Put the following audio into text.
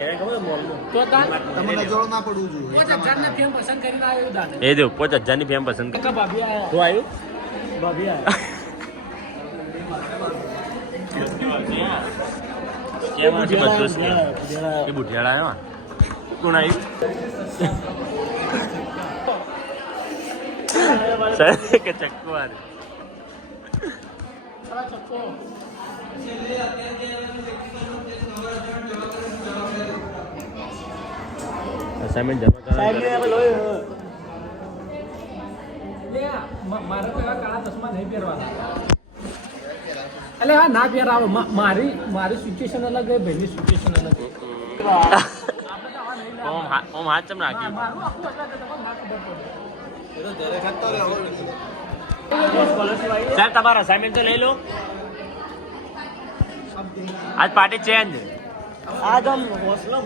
એ જો 5000 ની ફેમ પસંદ તો આવ્યું બુઢિયાળા આવ્યા કોણ આવ્યું કે ચક્કો અસાઇનમેન્ટ જમા મારે તો એવા કાળા ચશ્મા નહીં પહેરવાના એટલે આ ના પહેરાવો મારી સિચ્યુએશન અલગ હોય ભાઈની સિચ્યુએશન અલગ ઓમ હાથ ચમ રાખી સર તમારા અસાઇનમેન્ટ તો લઈ લો આજ પાર્ટી ચેન્જ આજ હમ હોસ્ટેલ